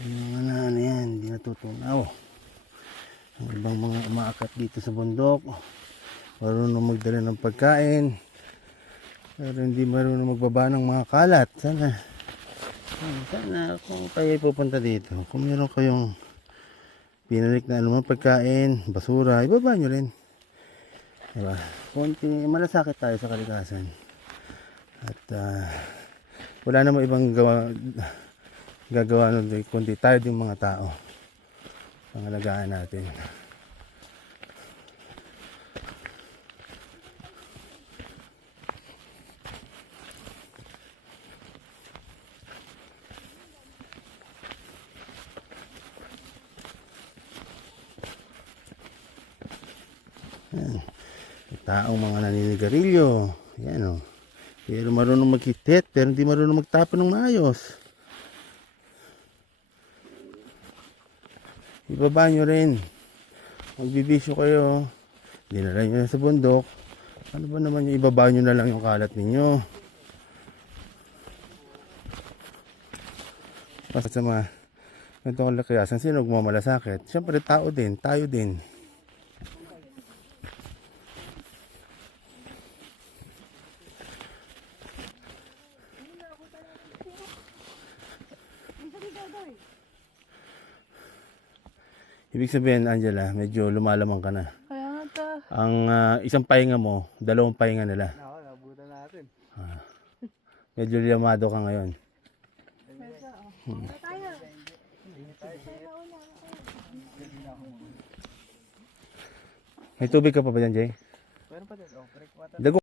Yung mga ano yan, hindi natutunaw. Ang ibang mga umaakat dito sa bundok. Marunong magdala ng pagkain. Pero hindi marunong magbaba ng mga kalat. Sana, sana kung kayo ay pupunta dito, kung meron kayong pinalik na anumang pagkain, basura, ibaba nyo rin. Diba? Kunti, malasakit tayo sa kalikasan. At ah, wala namang ibang gawa, gagawa nun kundi tayo din mga tao. Pangalagaan natin. Yan. Taong mga naninigarilyo. Yan o. Pero marunong maghitit, pero hindi marunong magtapon ng maayos. Ibaba nyo rin. Magbibisyo kayo. Dinala nyo na sa bundok. Ano ba naman yung ibaba nyo na lang yung kalat ninyo? Basta sa mga ganito kong lakayasan, sino magmamalasakit? Siyempre tao din, tayo din. Ibig sabihin, Angela, medyo lumalamang ka na. Kaya nga ta. Ang ah, isang pahinga mo, dalawang pahinga nila. Ako, nabutan natin. Medyo liamado ka ngayon. May tubig ka pa ba dyan, Jay? Meron pa din. Oh, break water. Dago